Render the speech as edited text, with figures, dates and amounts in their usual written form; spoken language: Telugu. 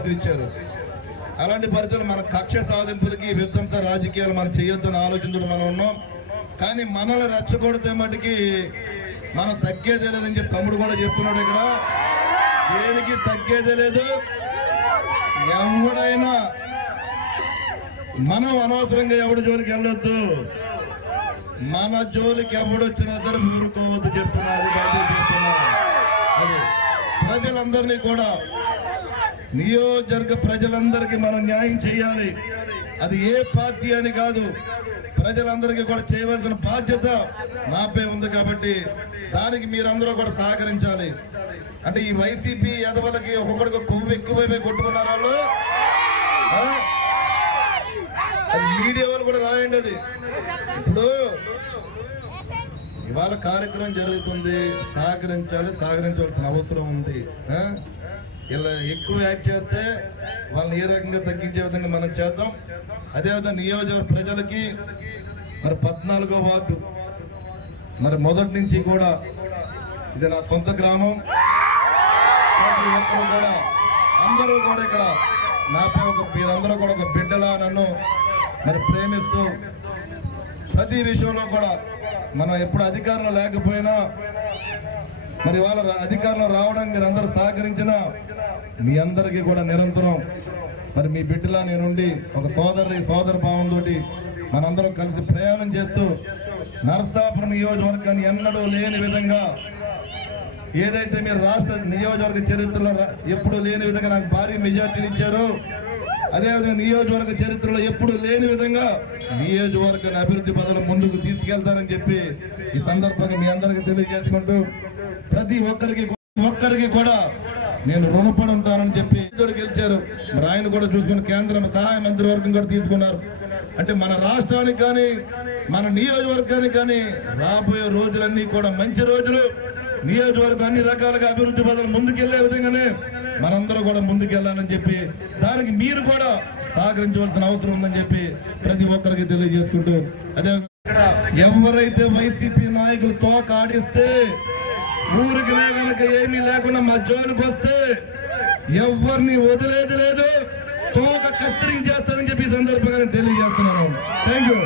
ఇచ్చారు. అలాంటి పరిస్థితులు మన కక్ష సాధింపులకి విధ్వంస రాజకీయాలు మనం చేయొద్దని ఆలోచించడం మనం ఉన్నాం. కానీ మనల్ని రెచ్చగొడితే మటుకి మనం తగ్గేదే లేదని చెప్పి తమ్ముడు కూడా చెప్తున్నాడు. ఇక్కడ దేనికి తగ్గేదే లేదు. ఎవడైనా మనం అనవసరంగా ఎవడి జోలికి వెళ్ళొద్దు. మన జోలికి ఎవడొచ్చినా సరే ఊరుకోవద్దు చెప్తున్నా. అది ప్రజలందరినీ కూడా నియోజకవర్గ ప్రజలందరికీ మనం న్యాయం చేయాలి. అది ఏ పార్టీ అని కాదు, ప్రజలందరికీ కూడా చేయవలసిన బాధ్యత నాపై ఉంది. కాబట్టి దానికి మీరందరూ కూడా సహకరించాలి. అంటే ఈ వైసీపీ ఎదవలకి ఒక్కొక్కడికి కొవ్వు ఎక్కువైపోయి కొట్టుకున్నారు వాళ్ళు. అది మీడియా వాళ్ళు కూడా రాయండి. అది ఇప్పుడు ఇవాళ కార్యక్రమం జరుగుతుంది, సహకరించవలసిన అవసరం ఉంది. ఇలా ఎక్కువ యాక్ట్ చేస్తే వాళ్ళని ఏ రకంగా తగ్గించే విధంగా మనం చేద్దాం. అదేవిధంగా నియోజకవర్గ ప్రజలకి మరి 14వ వార్డు మరి మొదటి నుంచి కూడా ఇది నా సొంత గ్రామం. ప్రతి ఒక్కరు కూడా అందరూ కూడా ఇక్కడ నాపై మీరందరూ కూడా ఒక బిడ్డలా నన్ను మరి ప్రేమిస్తూ ప్రతి విషయంలో కూడా మనం ఎప్పుడు అధికారంలో లేకపోయినా మరి వాళ్ళ అధికారంలో రావడానికి మీరు అందరూ సహకరించిన మీ అందరికీ కూడా నిరంతరం మరి మీ బిడ్డలా నేనుండి ఒక సోదర భావంతో మనందరం కలిసి ప్రయాణం చేస్తూ నరసాపురం నియోజకవర్గాన్ని ఎన్నడూ లేని విధంగా ఏదైతే మీరు రాష్ట్ర నియోజకవర్గ చరిత్రలో ఎప్పుడు లేని విధంగా నాకు భారీ మెజార్టీని ఇచ్చారో అదేవిధంగా నియోజకవర్గ చరిత్రలో ఎప్పుడు లేని విధంగా నియోజకవర్గాన్ని అభివృద్ధి పథకాలు ముందుకు తీసుకెళ్తానని చెప్పి ఈ సందర్భంగా మీ అందరికీ తెలియజేసుకుంటూ ప్రతి ఒక్కరికి కూడా నేను రుణపడి ఉంటానని చెప్పి గెలిచారు. మరి ఆయన కూడా చూసుకుని కేంద్ర సహాయ మంత్రివర్గం కూడా తీసుకున్నారు. అంటే మన రాష్ట్రానికి కానీ మన నియోజకవర్గానికి కానీ రాబోయే రోజులన్నీ కూడా మంచి రోజులు. నియోజకవర్గం అన్ని రకాలుగా అభివృద్ధి పథకాలు ముందుకెళ్లే విధంగానే మనందరూ కూడా ముందుకెళ్లాలని చెప్పి దానికి మీరు కూడా సహకరించవలసిన అవసరం ఉందని చెప్పి ప్రతి ఒక్కరికి తెలియజేసుకుంటూ అదే ఎవరైతే వైసీపీ నాయకులు తోక ఆడిస్తే ఊరికి కనుక ఏమీ లేకుండా మధ్యలోకి వస్తే ఎవరిని వదిలేది లేదు, తోక కత్తిరించేస్తానని చెప్పి సందర్భంగా తెలియజేస్తున్నాను. Thank you.